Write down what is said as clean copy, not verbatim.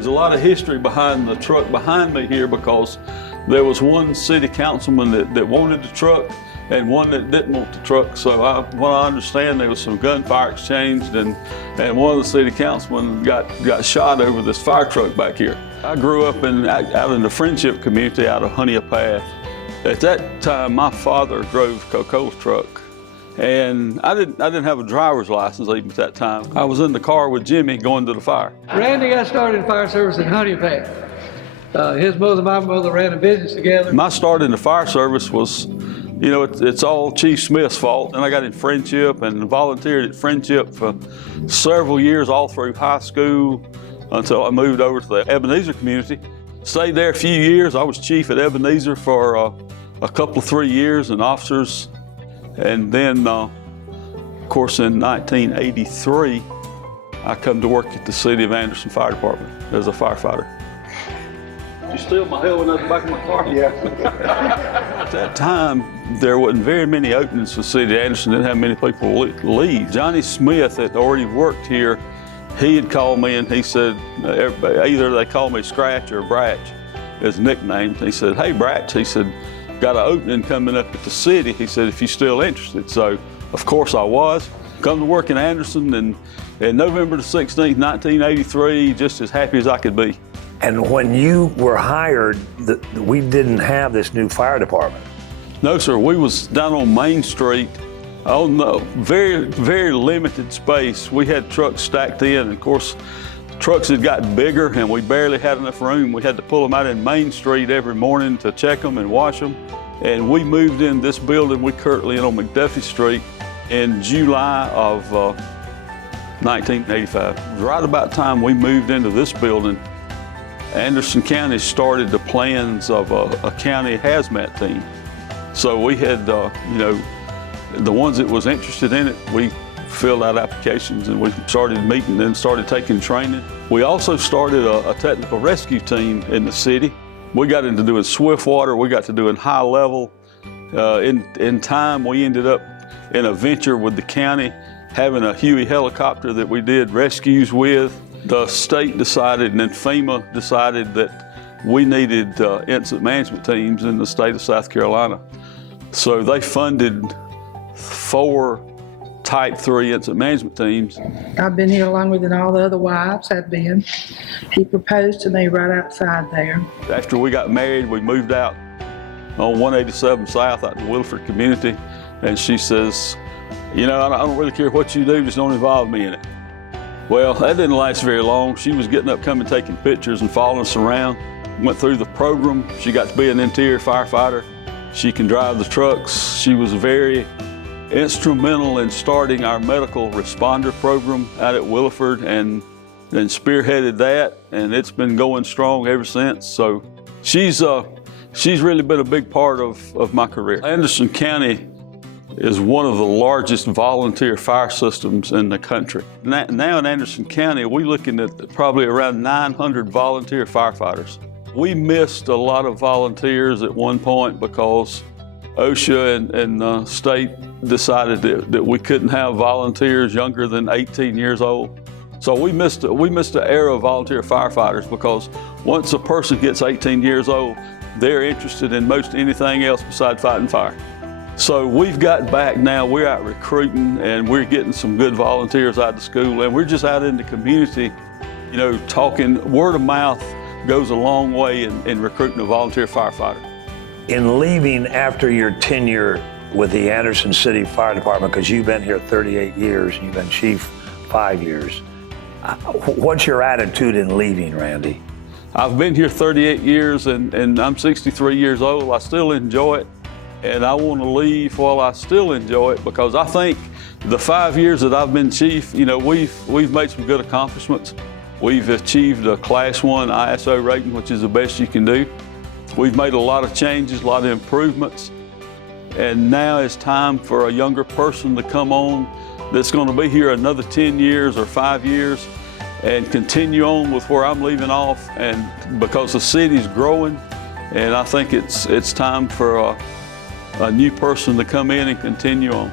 There's a lot of history behind the truck behind me here because there was one city councilman that wanted the truck and one that didn't want the truck. So what I understand, there was some gunfire exchanged and one of the city councilmen got shot over this fire truck back here. I grew up out in the Friendship community out of Honea Path. At that time, my father drove Coca-Cola's truck. And I didn't have a driver's license even at that time. I was in the car with Jimmy going to the fire. Randy got started in fire service in Honea Path. His mother and my mother ran a business together. My start in the fire service was, it's all Chief Smith's fault. And I got in Friendship and volunteered at Friendship for several years, all through high school, until I moved over to the Ebenezer community. Stayed there a few years. I was chief at Ebenezer for a couple, 3 years, and officers. And then, of course, in 1983, I come to work at the City of Anderson Fire Department as a firefighter. Did you steal my helmet out the back of my car? Yeah. At that time, there wasn't very many openings for the City of Anderson. Didn't have many people leave. Johnny Smith had already worked here. He had called me and he said, either they called me Scratch or Bratch as nicknames. He said, "Hey, Bratch," he said, "got an opening coming up at the city." He said, "If you're still interested." So, of course I was. Come to work in Anderson, and November the 16th, 1983, just as happy as I could be. And when you were hired, we didn't have this new fire department. No, sir. We was down on Main Street on the very, very limited space. We had trucks stacked in. And of course, trucks had gotten bigger and we barely had enough room. We had to pull them out in Main Street every morning to check them and wash them. And we moved in this building we currently in on McDuffie Street in July of 1985. Right about the time we moved into this building, Anderson County started the plans of a county hazmat team. So we had, the ones that was interested in it, we filled out applications and we started meeting and started taking training. We also started a technical rescue team in the city. We got into doing swift water, we got to doing high level. In time, we ended up in a venture with the county, having a Huey helicopter that we did rescues with. The state decided, and then FEMA decided that we needed incident management teams in the state of South Carolina. So they funded 4 Type 3 incident management teams. I've been here longer than all the other wives have been. He proposed to me right outside there. After we got married, we moved out on 187 South out in the Williford community, and she says, "I don't really care what you do, just don't involve me in it." Well, that didn't last very long. She was getting up, coming, taking pictures and following us around. Went through the program. She got to be an interior firefighter. She can drive the trucks. She was very instrumental in starting our medical responder program out at Williford and spearheaded that, and it's been going strong ever since. So she's really been a big part of my career. Anderson County is one of the largest volunteer fire systems in the country. Now in Anderson County, we're looking at probably around 900 volunteer firefighters. We missed a lot of volunteers at one point because OSHA and the state decided that we couldn't have volunteers younger than 18 years old. So we missed an era of volunteer firefighters because once a person gets 18 years old, they're interested in most anything else besides fighting fire. So we've got back now, we're out recruiting and we're getting some good volunteers out of school, and we're just out in the community, talking. Word of mouth goes a long way in recruiting a volunteer firefighter. In leaving after your tenure with the Anderson City Fire Department, because you've been here 38 years and you've been chief 5 years, what's your attitude in leaving, Randy? I've been here 38 years and I'm 63 years old. I still enjoy it. And I want to leave while I still enjoy it, because I think the 5 years that I've been chief, we've made some good accomplishments. We've achieved a Class 1 ISO rating, which is the best you can do. We've made a lot of changes, a lot of improvements. And now it's time for a younger person to come on that's going to be here another 10 years or 5 years and continue on with where I'm leaving off. And because the city's growing, and I think it's time for a new person to come in and continue on.